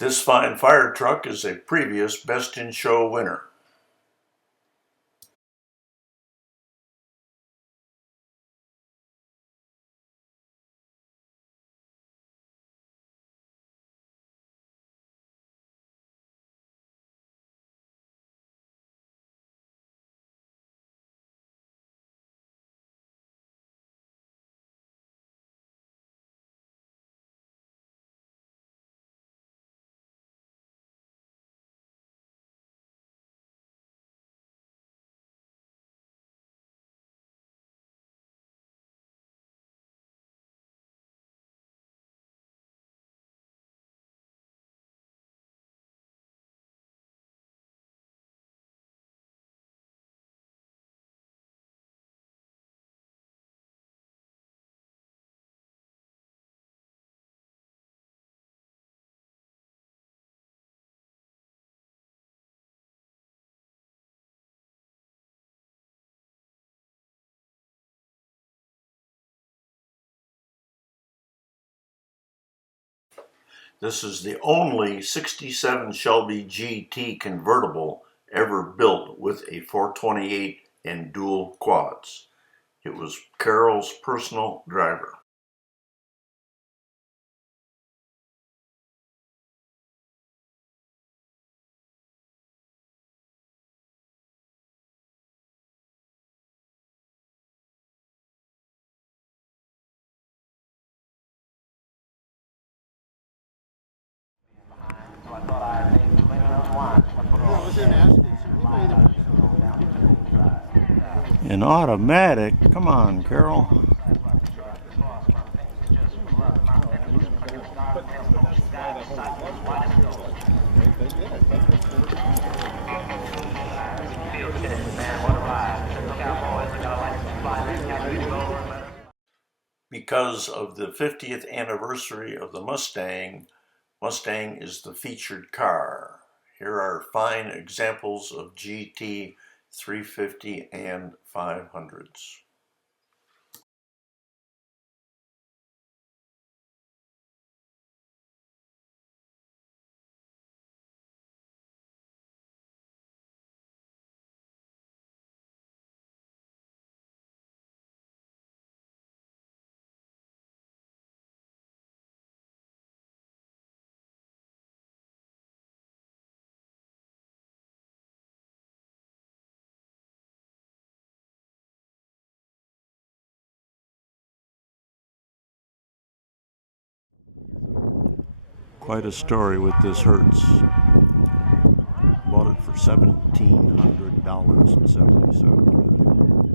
This fine fire truck is a previous Best in Show winner. This is the only 67 Shelby GT convertible ever built with a 428 and dual quads. It was Carol's personal driver. An automatic? Come on, Carol. Because of the 50th anniversary of the Mustang, Mustang is the featured car. Here are fine examples of GT 350 and 500s. Quite a story with this Hertz. Bought it for $1,700.77.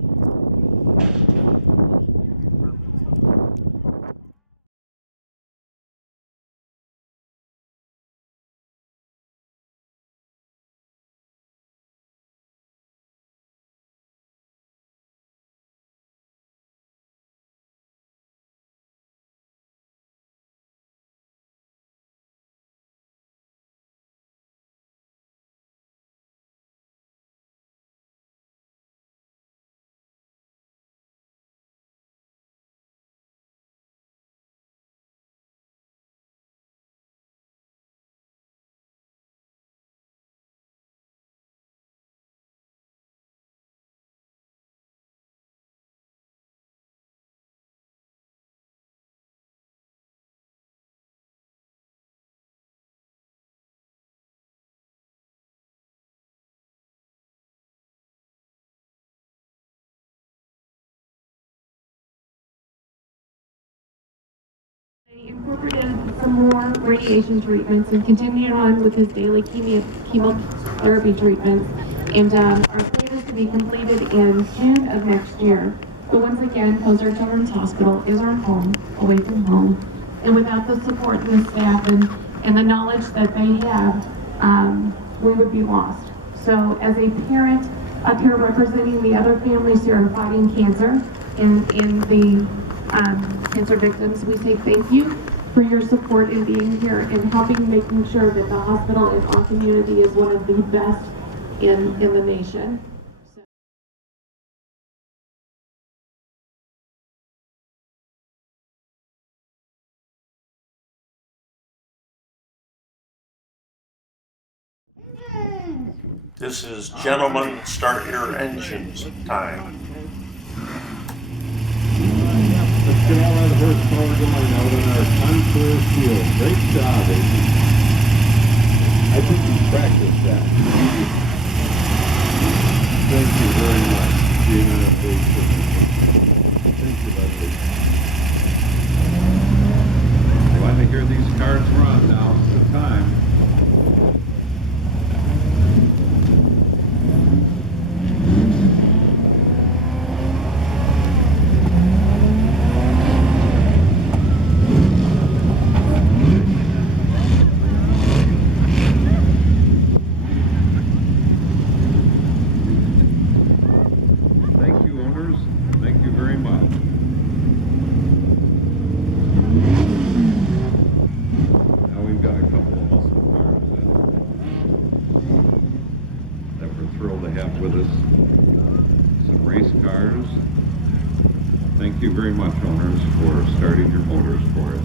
He incorporated some more radiation treatments and continued on with his daily chemotherapy treatments. And our plan is to be completed in June of next year. But once again, Poser Children's Hospital is our home, away from home. And without the support and the staff and the knowledge that they have, we would be lost. So as a parent up here representing the other families who are fighting cancer in the cancer victims, we say thank you for your support in being here and helping making sure that the hospital in our community is one of the best in the nation. This is gentlemen, start your engines time. Let's get all that horsepower going out on our Concours field. Great job, Amy. I think you practiced that. Thank you very much. Being an update for me. Thank you, Leslie. Glad to hear these cars run. Now it's the time. Thank you, owners. Thank you very much. Now we've got a couple of muscle cars that we're thrilled to have with us. Some race cars. Thank you very much, owners, for starting your motors for us.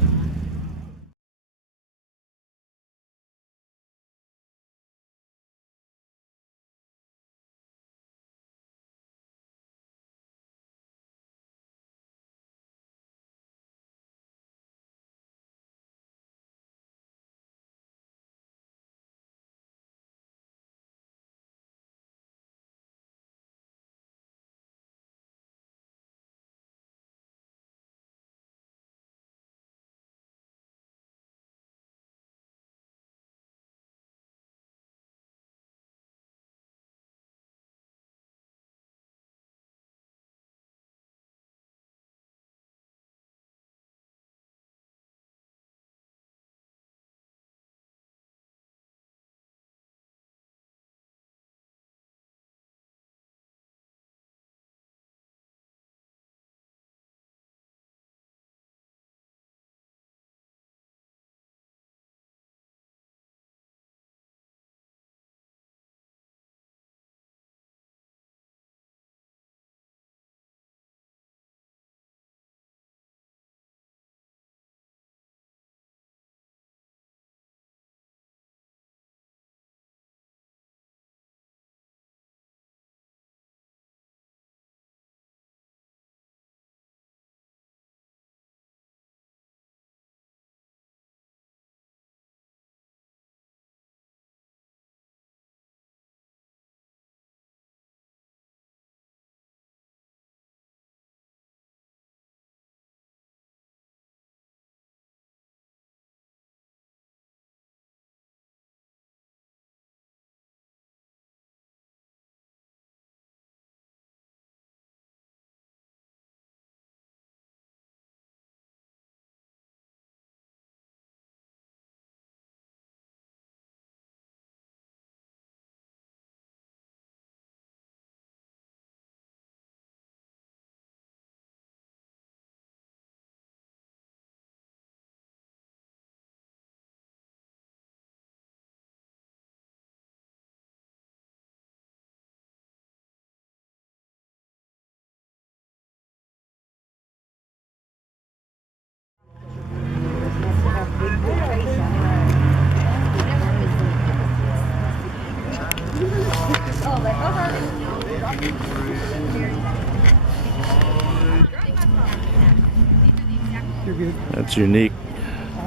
That's unique.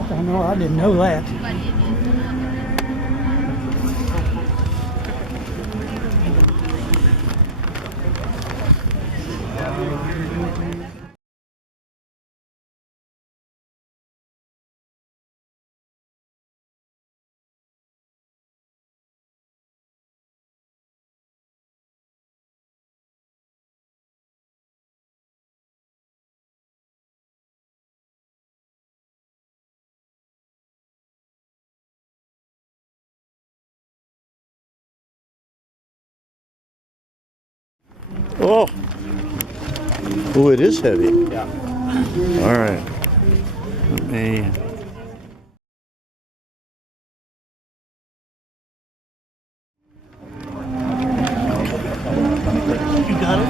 I know, I didn't know that. Oh, oh, it is heavy. Yeah. All right. Let me. You got it?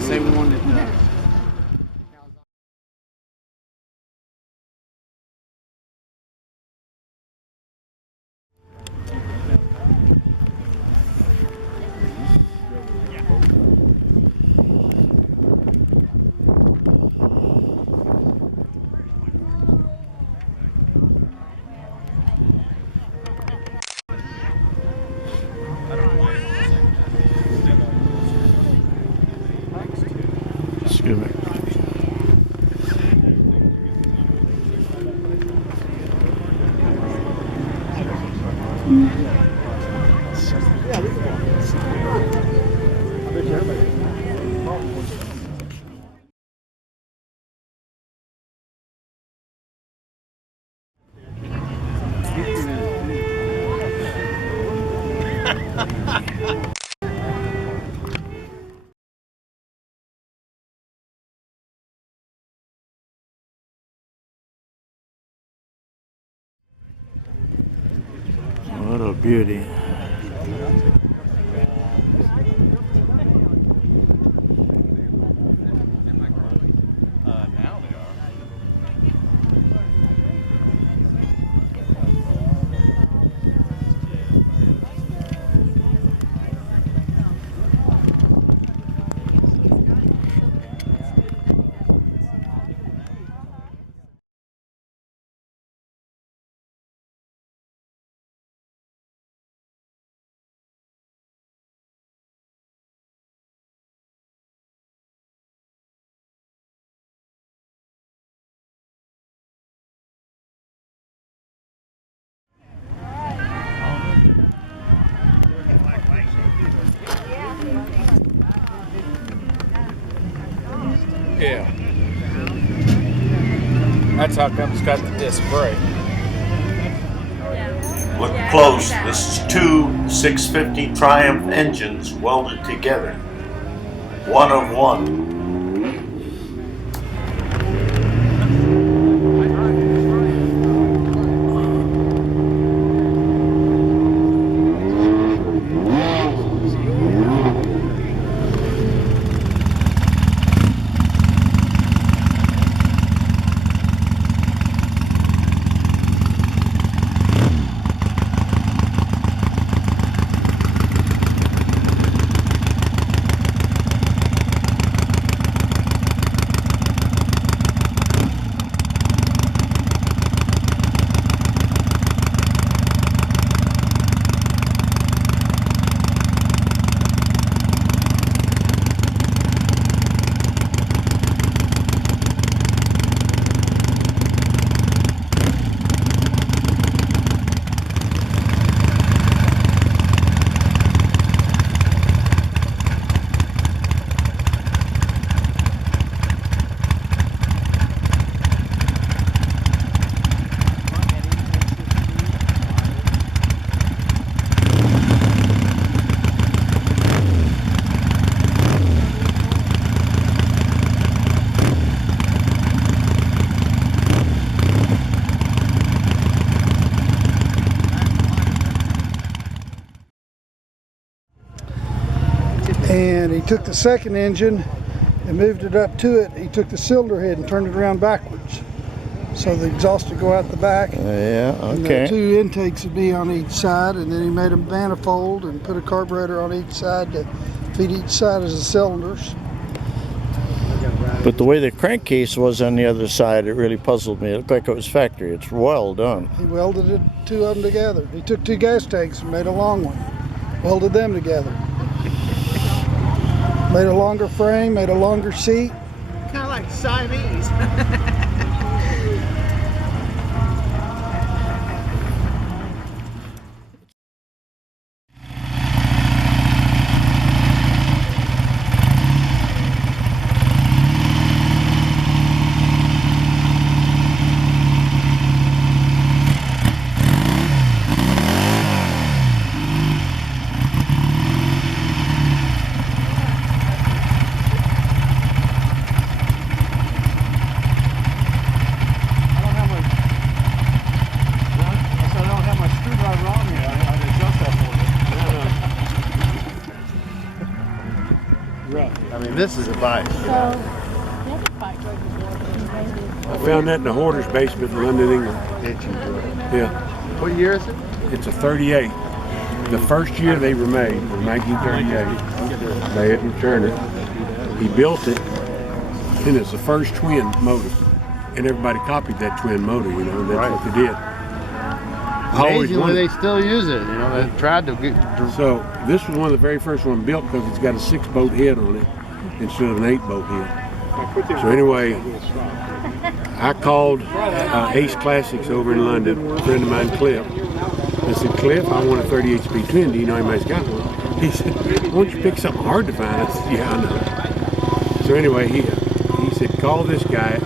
Same one that Excuse me. What a beauty. now they are. Yeah. That's how come it's got the disc brake. Look close. This is two 650 Triumph engines welded together. One of one. And he took the second engine and moved it up to it. He took the cylinder head and turned it around backwards, so the exhaust would go out the back. Yeah, And the two intakes would be on each side, and then he made a manifold and put a carburetor on each side to feed each side of the cylinders. But the way the crankcase was on the other side, it really puzzled me. It looked like it was factory. It's well done. He welded it, two of them together. He took two gas tanks and made a long one, welded them together. Made a longer frame, made a longer seat. Kind of like Siamese. mean, this is a bike. You know? I found that in the hoarder's basement in London, England. Did you? Yeah, What year is it? it's a 38. The first year they were made was 1938. They hadn't turned it. He built it, and it's the first twin motor. And everybody copied that twin motor, you know, that's what they did. Amazingly, they still use it. You know, they tried to get. So this was one of the very first one built because it's got a 6-boat head on it instead of an 8-boat head. So anyway, I called Ace Classics over in London, a friend of mine, Cliff. I said, Cliff, I want a 38 speed twin. Do you know anybody's got one? He said, why don't you pick something hard to find? I said, yeah, I know. So anyway, he said, call this guy.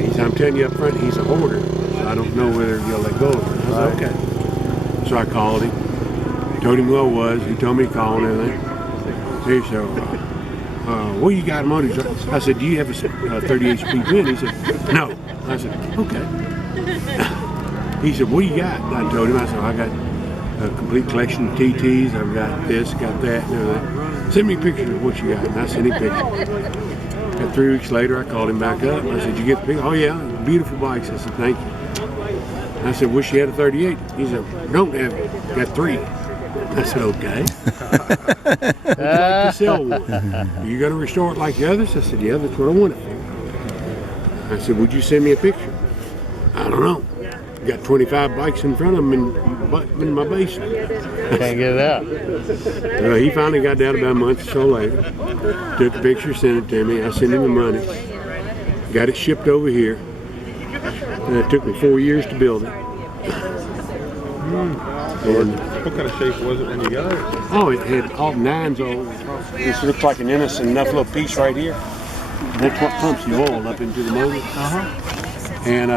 He said, I'm telling you up front, he's a hoarder. So I don't know whether he'll let go of it. I said, okay. So I called him, told him who I was. He told me to call and everything. He said, what you got motors? I said, do you have a 38 speed twin? He said, no. I said, okay. He said, what do you got? And I told him, I said, I got a complete collection of TTs. I've got this, got that, and everything. Send me pictures of what you got. And I sent him pictures. And 3 weeks later, I called him back up. I said, you get the picture? Oh, yeah, beautiful bikes. I said, thank you. And I said, wish you had a 38. He said, don't have it. Got 3. I said, okay. Would you like to sell one? Are you going to restore it like the others? I said, yeah, that's what I want it for. I said, would you send me a picture? I don't know. Got 25 bikes in front of him in my basement. Can't get it out. He finally got down about a month or so later. Took a picture, sent it to me. I sent him the money. Got it shipped over here. And it took me 4 years to build it. And, What kind of shape was it when you got it? oh, it had all 9s all. This looks like an innocent enough little piece right here. That's what pumps the oil up into the motor. And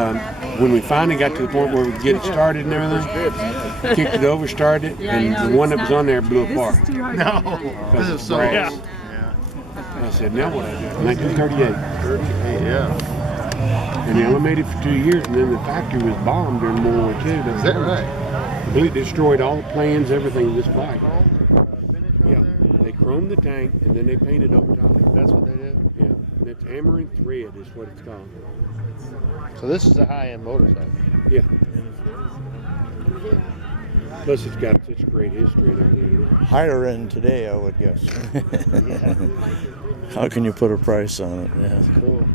when we finally got to the point where we could get it started and everything, kicked it over, started it, and the one that was on there blew apart. No. Because This it's is so. brass. I said, now what I do? 1938. Yeah. And they only made it for 2 years, and then the factory was bombed during World War II. Is that right? Completely destroyed all the plans, everything of this bike. Yeah, they chromed the tank, and then they painted over top of it. That's what they did. Yeah, and it's amaranth thread is what it's called. So this is a high-end motorcycle. Yeah. Plus, it's got such a great history and everything. You know? Higher end today, I would guess. How can you put a price on it? Yeah. Cool.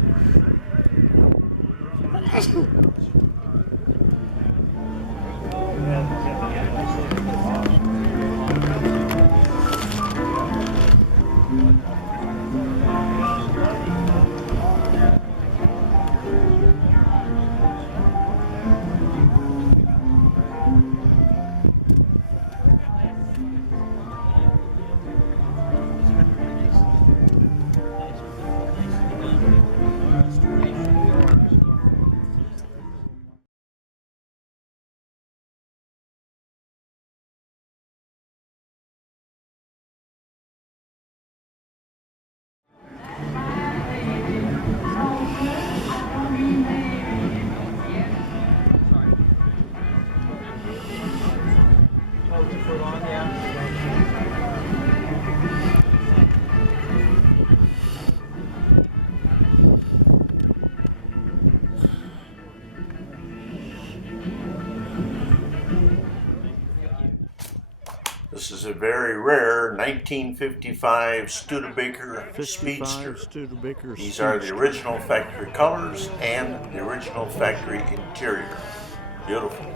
This is a very rare 1955 Studebaker Speedster. Studebaker These are the original factory colors and the original factory interior. Beautiful.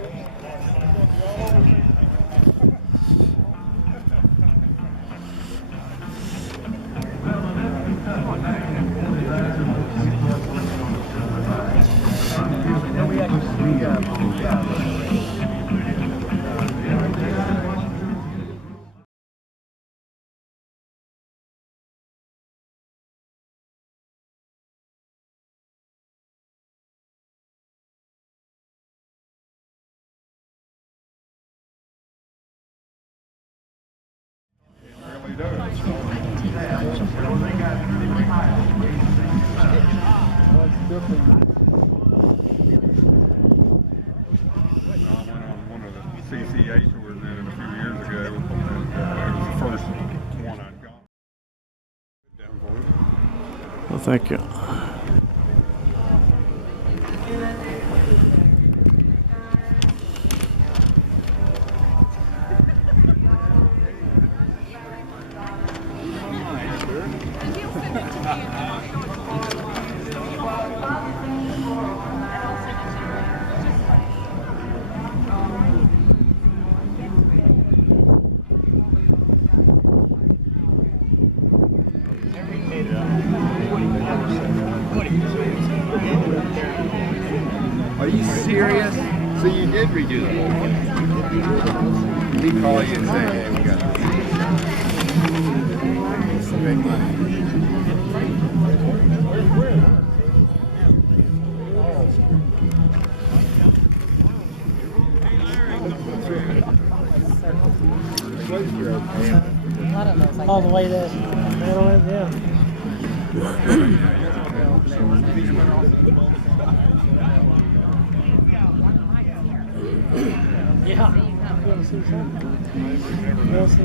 CCA tours in a few years ago. It was the first one I'd gone. Thank you. Are you serious? So you did redo the whole thing? He call you and say, hey, we got some big money. All the way there. Yeah. Yeah. You want to see something? You want to see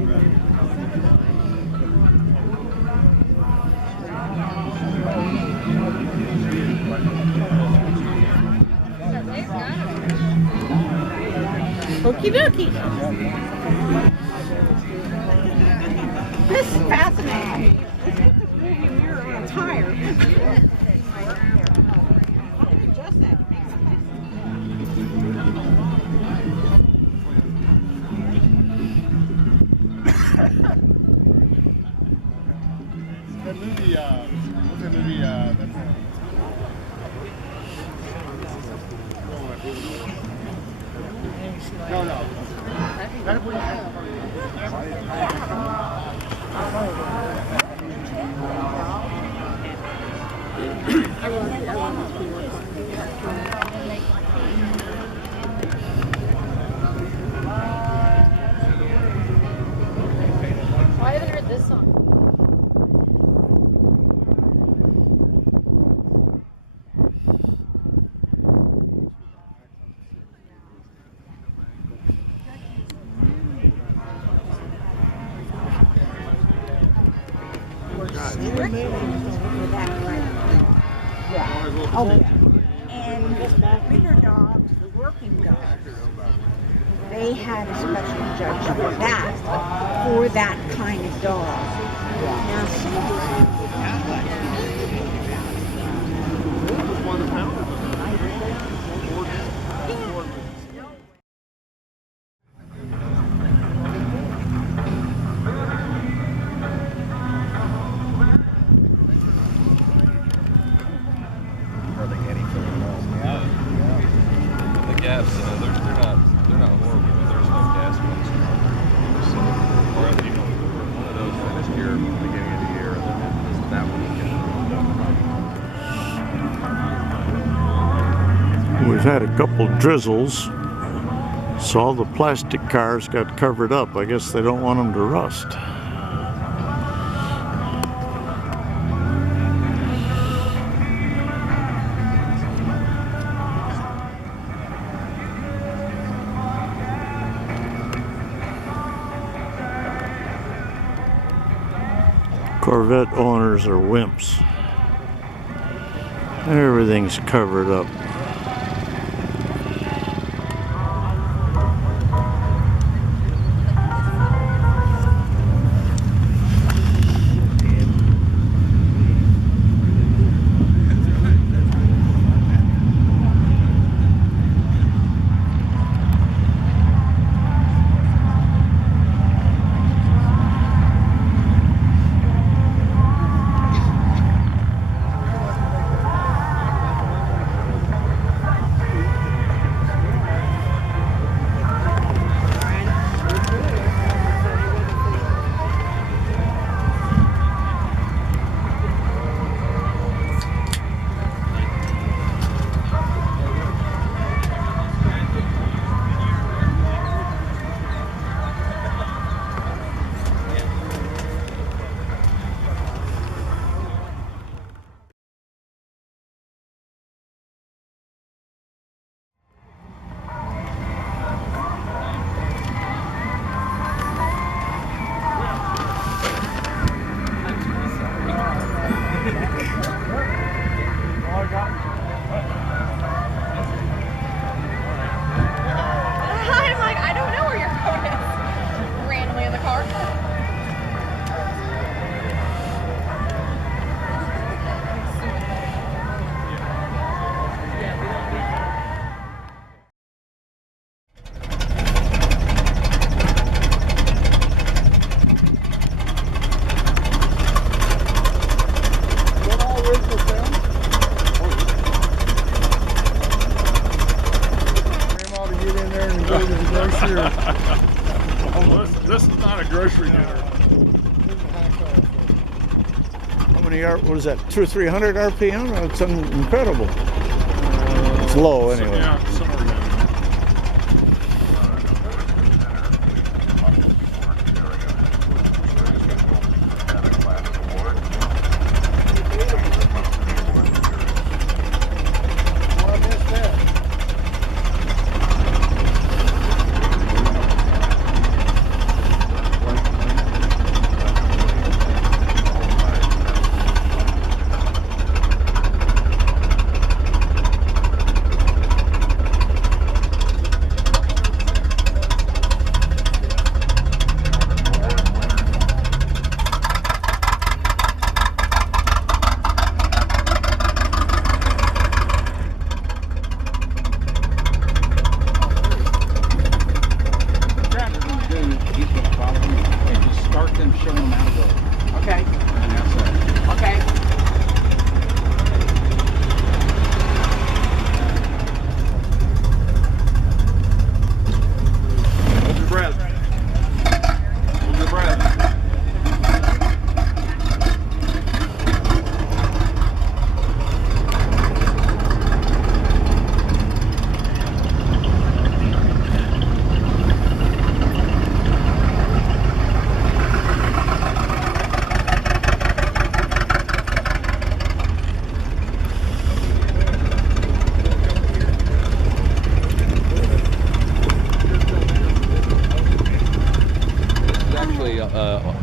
Okie dokie. This is fascinating. It's got the rearview mirror on a tire. Just that. That movie, what's that movie, no. I haven't heard this song. Yeah. Oh, yeah. And bigger dogs, the working dogs, they had a special judge for that kind of dog. Now, The gas, they're not horrible. There's no gas ones. So, or you know, one of those finished here at the beginning of the year, and then that one. We've had a couple drizzles, so all the plastic cars got covered up. I guess they don't want them to rust. Corvette owners are wimps. Everything's covered up. This is not a grocery dinner. How many what is that, 200 or 300 RPM? It's incredible. It's low anyway. Yeah, somewhere down there.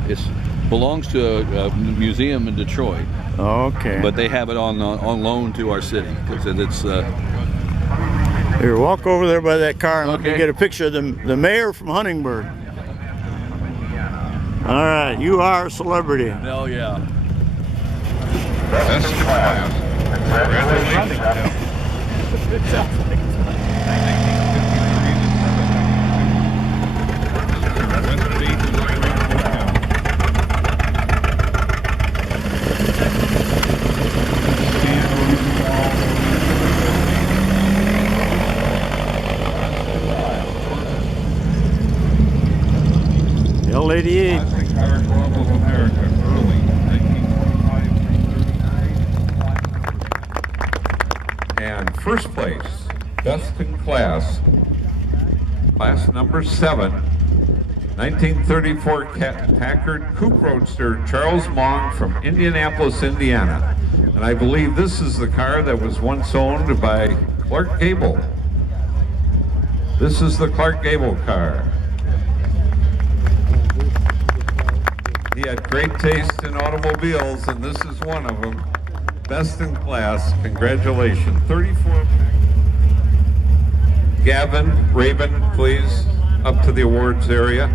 It belongs to a museum in Detroit. Okay. But they have it on loan to our city because it's. Here, walk over there by that car and let me Okay. get a picture of the mayor from Huntingburg. All right, you are a celebrity. Oh yeah. Best class. Congratulations. L88. Classic Car Club of America, early 1925. And first place, best in class, class number 7, 1934 Packard Coupe Roadster, Charles Long from Indianapolis, Indiana. And I believe this is the car that was once owned by Clark Gable. This is the Clark Gable car. He had great taste in automobiles, and this is one of them. Best in class. Congratulations. 34. Gavin, Raven, please, up to the awards area.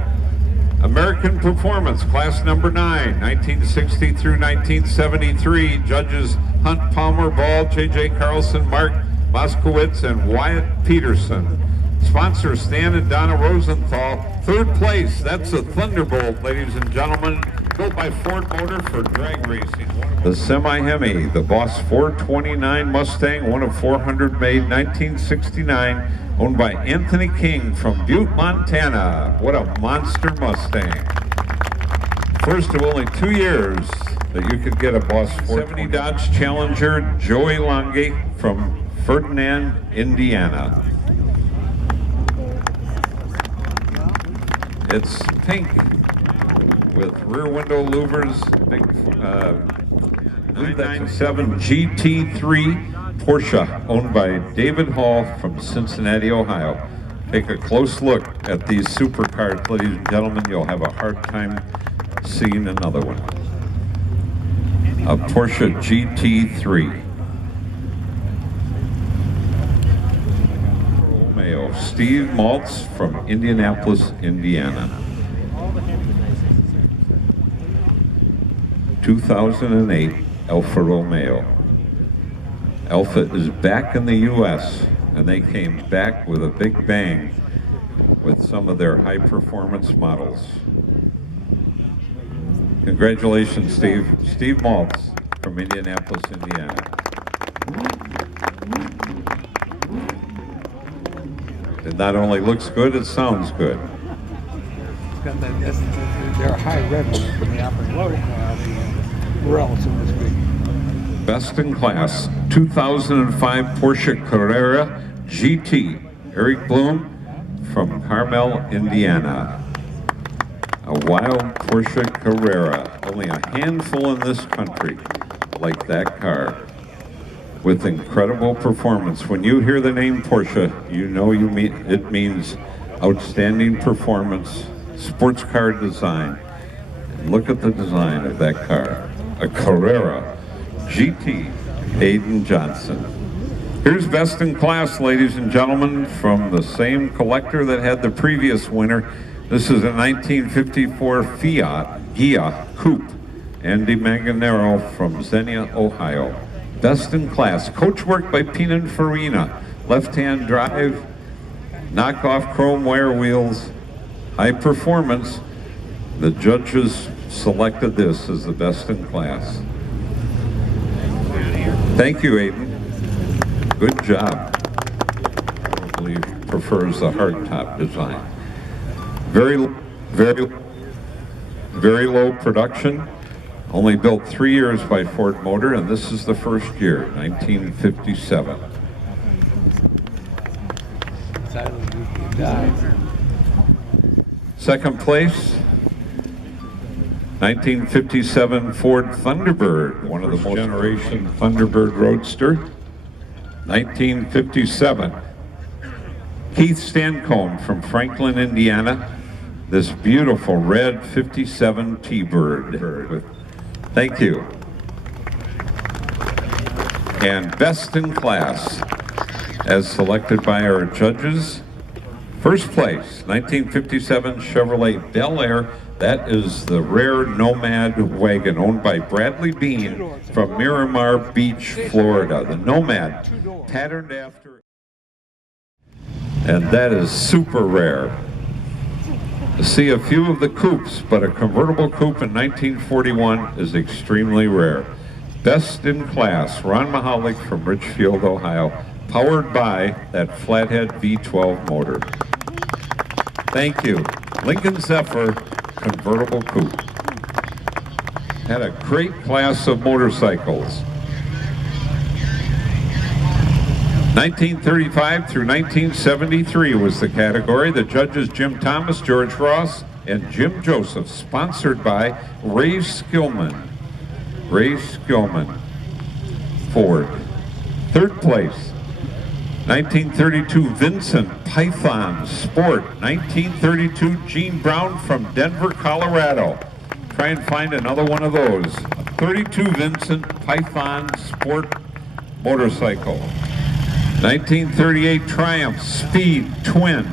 American Performance, class number 9, 1960 through 1973. Judges Hunt, Palmer, Ball, J.J. Carlson, Mark Moskowitz, and Wyatt Peterson. Sponsor Stan and Donna Rosenthal. Third place, that's a Thunderbolt, ladies and gentlemen, built by Ford Motor for drag racing. The Semi-Hemi, the Boss 429 Mustang, one of 400 made, 1969, owned by Anthony King from Butte, Montana. What a monster Mustang. First of only 2 years that you could get a Boss 470 Dodge Challenger, Joey Longe from Ferdinand, Indiana. It's pink with rear window louvers, big 997 GT3 Porsche, owned by David Hall from Cincinnati, Ohio. Take a close look at these supercars, ladies and gentlemen. You'll have a hard time seeing another one. A Porsche GT3. Steve Maltz from Indianapolis, Indiana. 2008 Alfa Romeo. Alfa is back in the U.S. and they came back with a big bang with some of their high-performance models. Congratulations, Steve. Steve Maltz from Indianapolis, Indiana. It not only looks good, it sounds good. got that. They're a high revenue from the operating relatively speaking. Best in class 2005 Porsche Carrera GT. Eric Bloom from Carmel, Indiana. A wild Porsche Carrera. Only a handful in this country like that car. With incredible performance. When you hear the name Porsche, you know it means outstanding performance, sports car design. And look at the design of that car. A Carrera GT, Aiden Johnson. Here's best in class, ladies and gentlemen, from the same collector that had the previous winner. This is a 1954 Fiat Ghia Coupe, Andy Manganero from Xenia, Ohio. Best in class, coachwork by Pininfarina, left-hand drive, knockoff chrome wire wheels, high performance. The judges selected this as the best in class. Thank you, Aiden. Good job. Probably prefers the hardtop design. Very low production. Only built 3 years by Ford Motor, and this is the first year, 1957. Second place, 1957 Ford Thunderbird, one of the most generation Thunderbird Roadster. 1957, Keith Stancombe from Franklin, Indiana. This beautiful red 57 T-Bird. Thank you. And best in class, as selected by our judges. First place, 1957 Chevrolet Bel Air. That is the rare Nomad wagon owned by Bradley Bean from Miramar Beach, Florida. The Nomad, patterned after. And that is super rare. To see a few of the coupes, but a convertible coupe in 1941 is extremely rare. Best in class, Ron Mahalik from Richfield, Ohio, powered by that flathead V12 motor. Thank you. Lincoln Zephyr convertible coupe. Had a great class of motorcycles. 1935 through 1973 was the category. The judges Jim Thomas, George Ross, and Jim Joseph, sponsored by Ray Skillman. Ray Skillman, Ford. Third place, 1932 Vincent Python Sport. 1932 Gene Brown from Denver, Colorado. Try and find another one of those. A 32 Vincent Python Sport motorcycle. 1938 Triumph Speed Twin,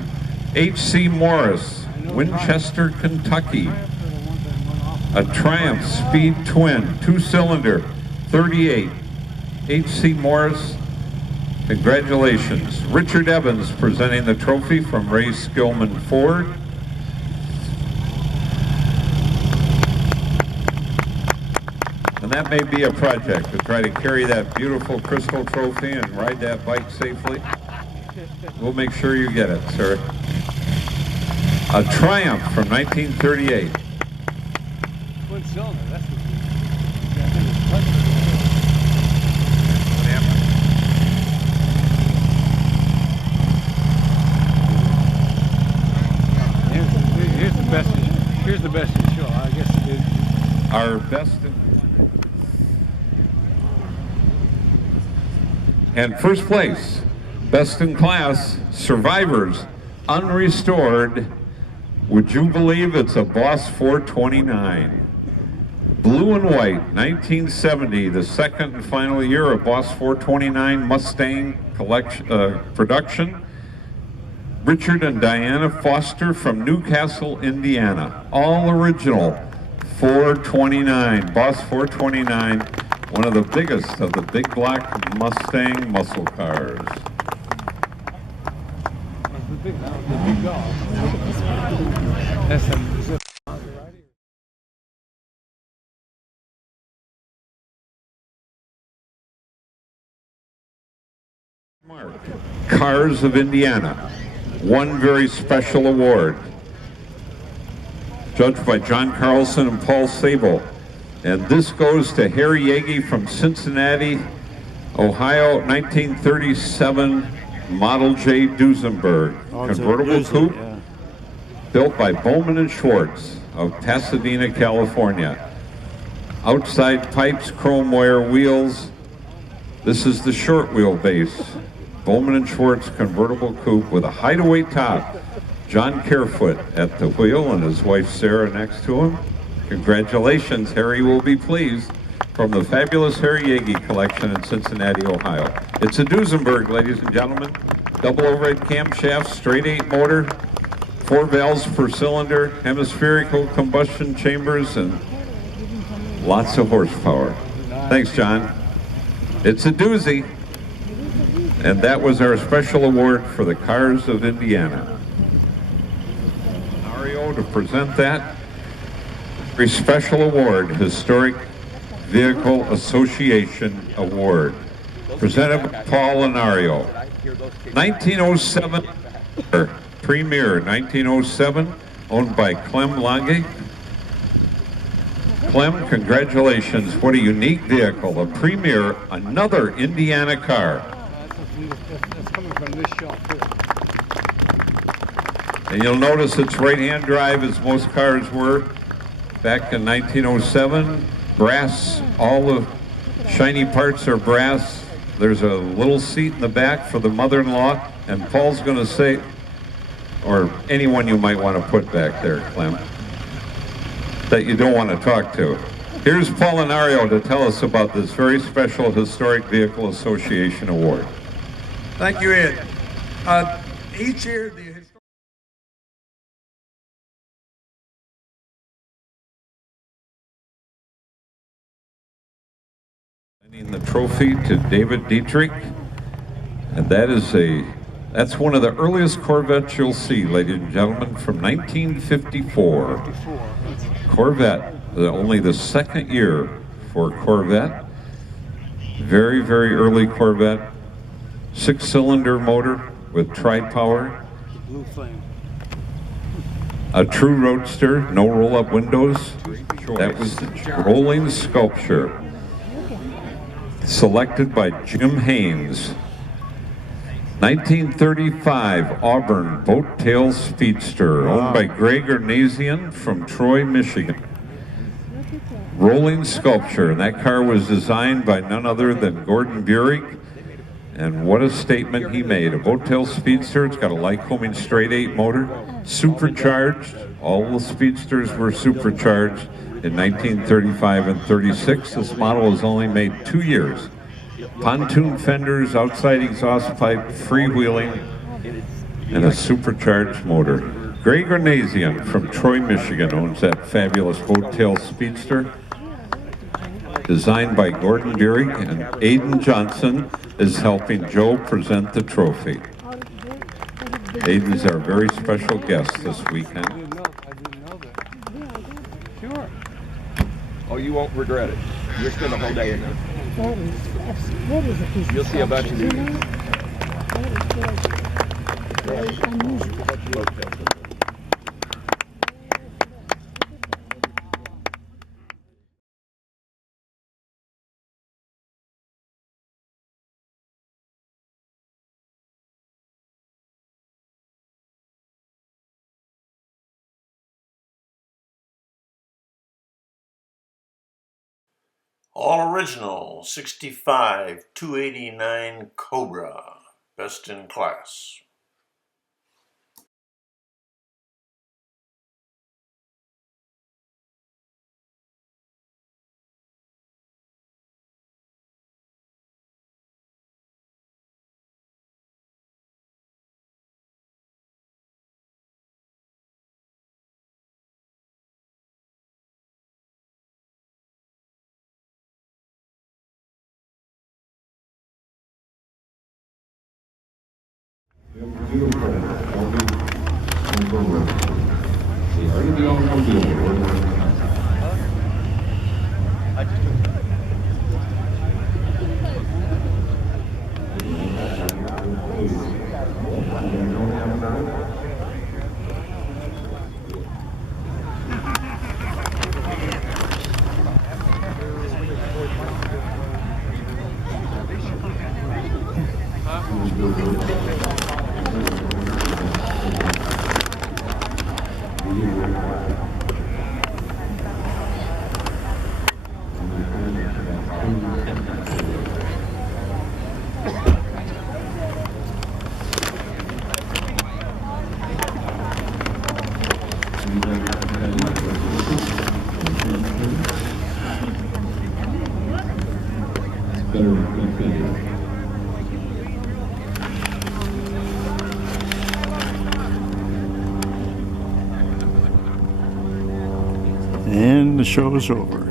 H.C. Morris, Winchester, Kentucky. A Triumph Speed Twin, two-cylinder, 38, H.C. Morris. Congratulations. Richard Evans presenting the trophy from Ray Skillman Ford. And that may be a project to try to carry that beautiful crystal trophy and ride that bike safely. We'll make sure you get it, sir. A Triumph from 1938. Twin cylinder, that's what here's the best in show. I guess it is. Our best in... And first place, best in class, Survivors, unrestored. Would you believe it's a Boss 429? Blue and white, 1970, the second and final year of Boss 429 Mustang collection, production. Richard and Diana Foster from Newcastle, Indiana. All original 429, Boss 429, one of the biggest of the big block Mustang muscle cars. Cars of Indiana, one very special award. judged by John Carlson and Paul Sable. And this goes to Harry Yagi from Cincinnati, Ohio, 1937 Model J Duesenberg. Convertible coupe, built by Bowman and Schwartz of Pasadena, California. Outside pipes, chrome wire wheels. This is the short wheelbase. Bowman and Schwartz convertible coupe with a hideaway top. John Carefoot at the wheel and his wife Sarah next to him. Congratulations, Harry will be pleased. From the fabulous Harry Yagi collection in Cincinnati, Ohio. It's a Duesenberg, ladies and gentlemen. Double overhead camshaft, straight 8 motor, 4 valves per cylinder, hemispherical combustion chambers, and lots of horsepower. Thanks, John. It's a doozy. And that was our special award for the Cars of Indiana. Mario to present that very special award, Historic Vehicle Association Award, presented by Paul Lenario. 1907 Premier, 1907, owned by Clem Lange. Clem, congratulations. What a unique vehicle, a Premier, another Indiana car. That's coming from this shop here. And you'll notice it's right-hand drive, as most cars were back in 1907. Brass, all the shiny parts are brass. There's a little seat in the back for the mother-in-law, and Paul's going to say, or anyone you might want to put back there, Clem, that you don't want to talk to. Here's Paul Lenario to tell us about this very special Historic Vehicle Association Award. Thank you, Ed. Each year, the Handing the trophy to David Dietrich, and that's one of the earliest Corvettes you'll see, ladies and gentlemen, from 1954. Corvette, only the second year for Corvette. Very, very early Corvette. 6-cylinder motor with tri-power. A true roadster, no roll-up windows. That was the rolling sculpture. Selected by Jim Haynes. 1935 Auburn Boat Tail Speedster, owned by Greg Arnasian from Troy, Michigan. Rolling sculpture, and that car was designed by none other than Gordon Buick. And what a statement he made. A Boat Tail Speedster, it's got a Lycoming straight 8 motor, supercharged. All the Speedsters were supercharged in 1935 and 36. This model was only made 2 years. Pontoon fenders, outside exhaust pipe, freewheeling, and a supercharged motor. Greg Arnasian from Troy, Michigan owns that fabulous Boat Tail Speedster. Designed by Gordon Buick, and Aiden Johnson is helping Joe present the trophy. Aiden's our very special guest this weekend. I didn't know that. Sure. Oh, you won't regret it. You'll spend the whole day in there. That is a piece of You'll see a bunch of these. very unusual. All original 65 289 Cobra, best in class. And the show is over.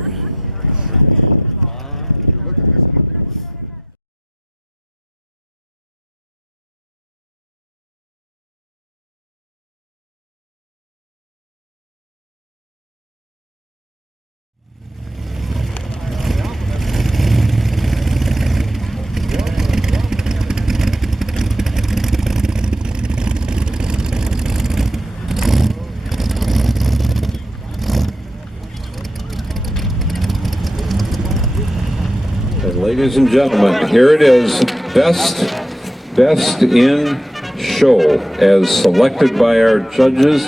Ladies and gentlemen, here it is, Best in Show, as selected by our judges.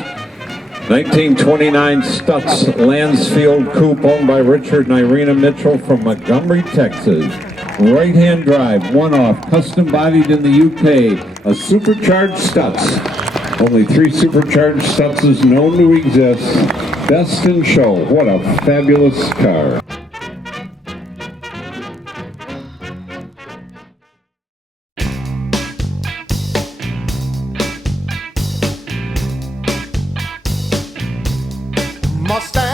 1929 Stutz Lansfield Coupe, owned by Richard and Irina Mitchell from Montgomery, Texas. Right-hand drive, one-off, custom bodied in the UK, a supercharged Stutz. Only 3 supercharged Stutzes known to exist. Best in Show, what a fabulous car. Mustang.